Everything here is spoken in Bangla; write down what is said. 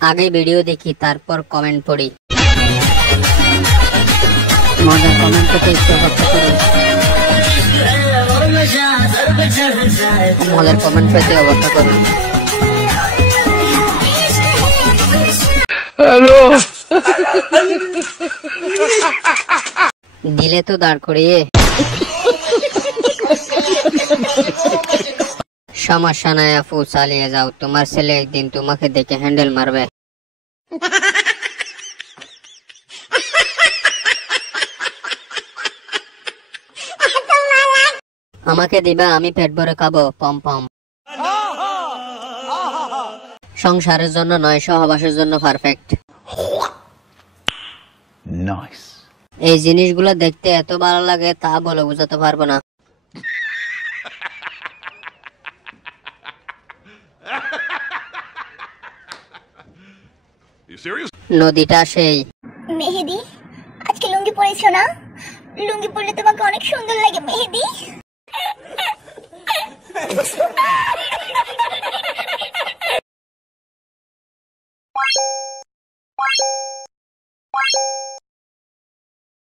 আগে ভিডিও দেখি তারপর কমেন্ট পড়ি। মজার কমেন্ট পেতে একটু অপেক্ষা করুন। মজার কমেন্ট পেতে অপেক্ষা করুন। হ্যালো দিলে তো দাঁড় করিয়ে। সমস্যা নাই আপু, চালিয়ে যাও, তোমার ছেলে একদিন তোমাকে দেখে হ্যান্ডেল মারবে। আমাকে দিবা, আমি পেট ভরে খাবো পম পম। সংসারের জন্য নয়, সহবাসের জন্য পারফেক্ট। এই জিনিসগুলো দেখতে এত ভালো লাগে তা বলে বোঝাতে পারবো না। নদীটা সেই। মেহেদি, আজকে লুঙ্গি পরেছো না? লুঙ্গি পরলে তোমাকে অনেক সুন্দর লাগে মেহেদি।